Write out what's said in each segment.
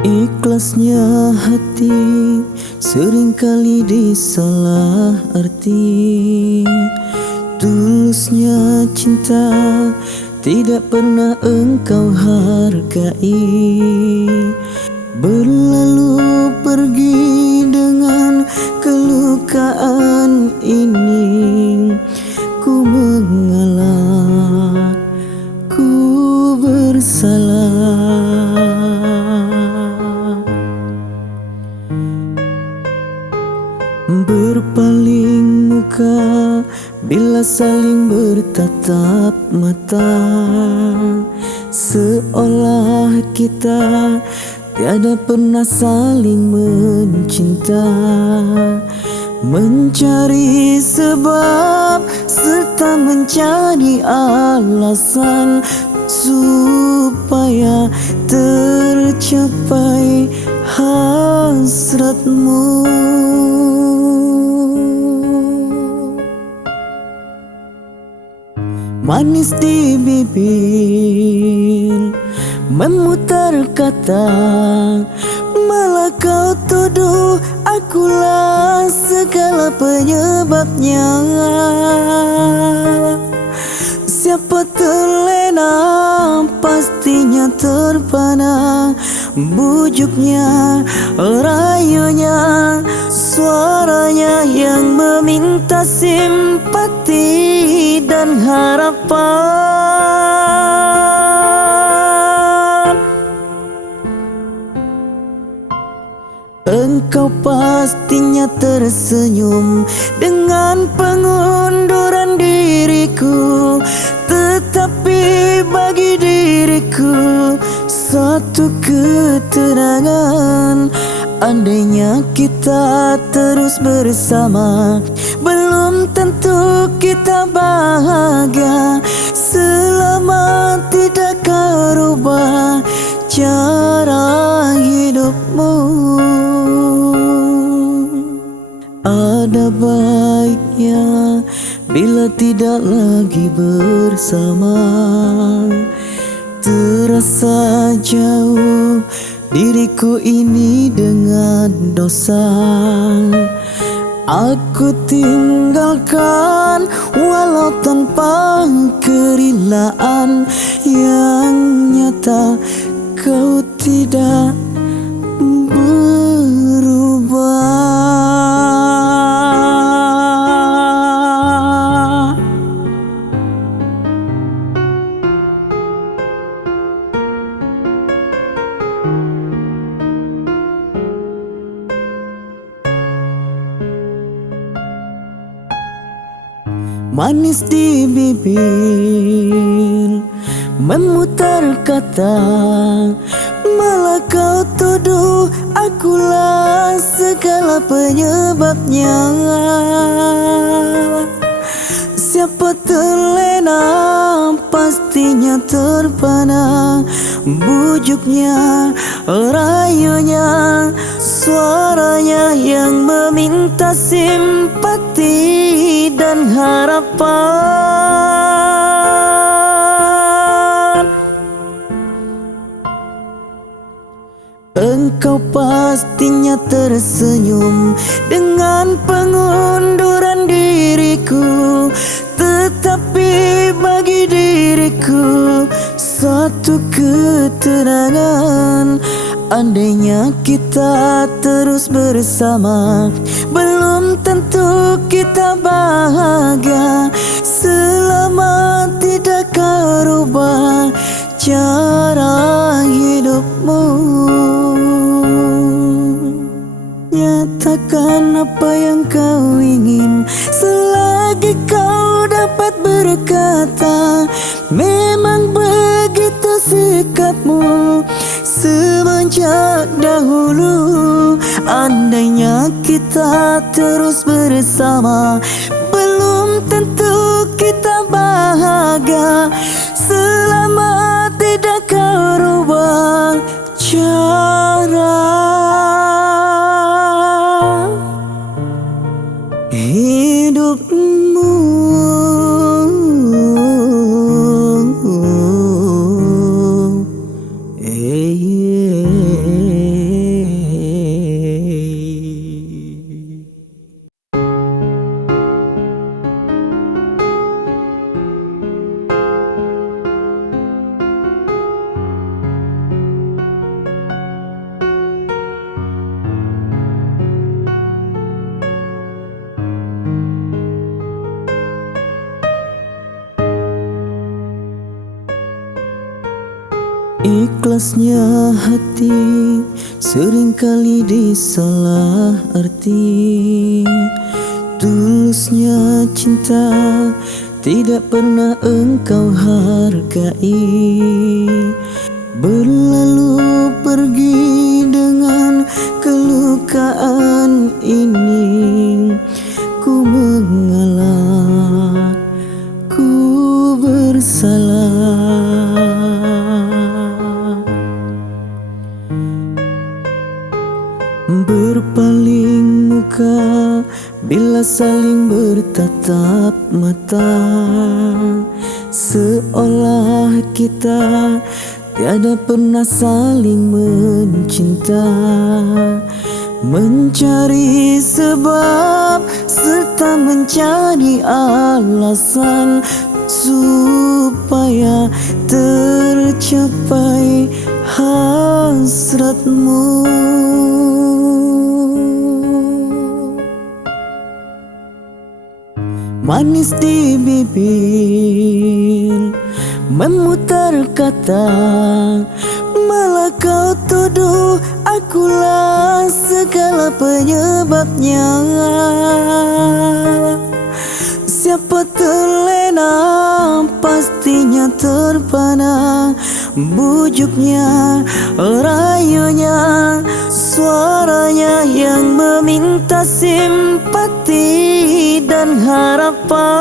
Ikhlasnya hati seringkali disalah arti. Tulusnya cinta tidak pernah engkau hargai. Berlalu pergi dengan kelukaan ini. Ku mengalah, ku bersalah. Berpaling muka bila saling bertatap mata, seolah kita tiada pernah saling mencinta. Mencari sebab serta mencari alasan supaya tercapai hasratmu. Manis di bibir memutar kata, malah kau tuduh akulah segala penyebabnya. Siapa terlena pastinya terpana, bujuknya, rayunya, suaranya yang meminta simpati dan harapan. Engkau pastinya tersenyum dengan pengunduran diriku, tetapi bagi diriku satu keterangan, andainya kita terus bersama, belum tentu kita bahagia selama tidak kau rubah cara hidupmu. Ada baiknya bila tidak lagi bersama. Terasa jauh diriku ini dengan dosa. Aku tinggalkan walau tanpa kerelaan, yang nyata kau tidak berubah. Manis di bibir memutar kata, malah kau tuduh akulah segala penyebabnya. Siapa terlena pastinya terpana, bujuknya, rayunya, suaranya yang meminta simpati dan harapan. Engkau pastinya tersenyum dengan pengunduran diriku, tetapi bagi diriku satu keterangan, andainya kita terus bersama, belum tentu kita bahagia selama tidak kau rubah cara hidupmu. Nyatakan apa yang kau ingin selagi kau dapat berkata. Memang begitu sikapmu semenjak dahulu. Andainya kita terus bersama, belum tentu kita bahagia selama tidak kau rubah cara hidupmu. Hey, yeah. Ikhlasnya hati seringkali disalah arti. Tulusnya cinta tidak pernah engkau hargai. Berlalu pergi dengan kelukaan ini. Ku mengalah, ku bersalah. Berpaling muka bila saling bertatap mata, seolah kita tiada pernah saling mencinta. Mencari sebab serta mencari alasan supaya tercapai hasratmu. Manis di bibir memutar kata, malah kau tuduh akulah segala penyebabnya. Siapa terlena pastinya terpana. Bujuknya, rayunya, suaranya yang meminta simpati dan harapan.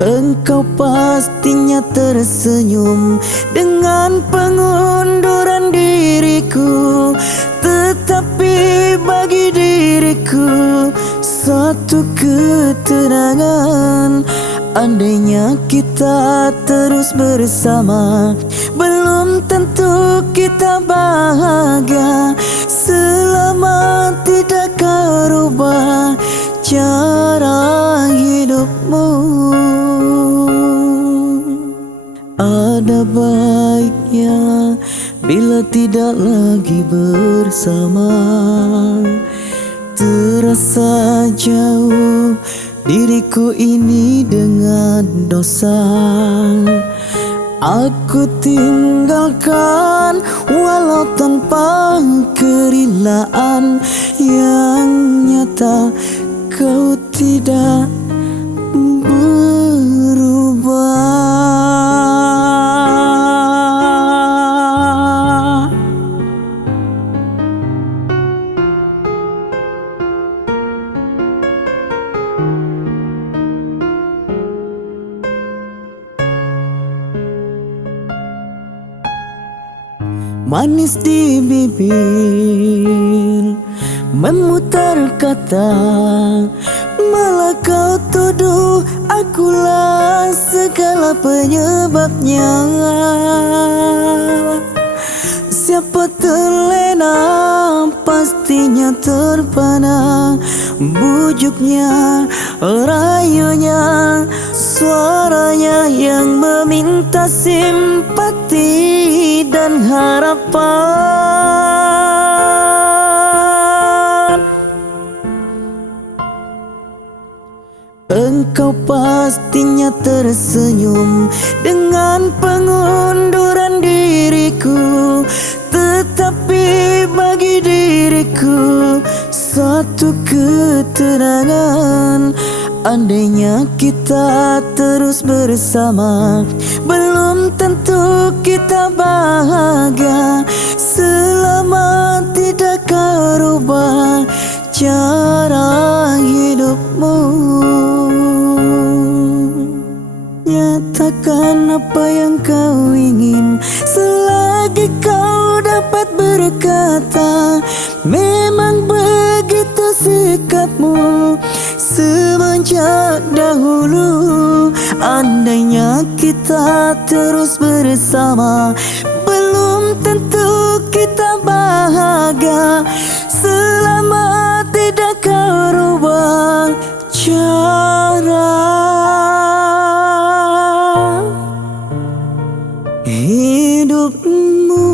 Engkau pastinya tersenyum dengan pengunduran diriku, tetapi bagi diriku satu keterangan. Andainya kita terus bersama, belum tentu kita bahagia selama tidak kau rubah cara hidupmu. Ada baiknya bila tidak lagi bersama. Terasa jauh diriku ini dengan dosa. Aku tinggalkan walau tanpa kerelaan. Yang nyata kau tidak berubah. Manis di bibir memutar kata, malah kau tuduh akulah segala penyebabnya. Siapa terlena pastinya terpana. Bujuknya, rayunya, suaranya yang meminta simpati dan harapan. Engkau pastinya tersenyum dengan pengunduran diriku, tetapi bagi diriku satu keterangan. Andainya kita terus bersama, belum tentu kita bahagia selama tidak kau rubah cara hidupmu. Nyatakan apa yang kau ingin selagi kau dapat berkata. Memang begitu sikapmu semenjak dahulu. Andainya kita terus bersama, belum tentu kita bahagia selama tidak kau rubah cara hidupmu.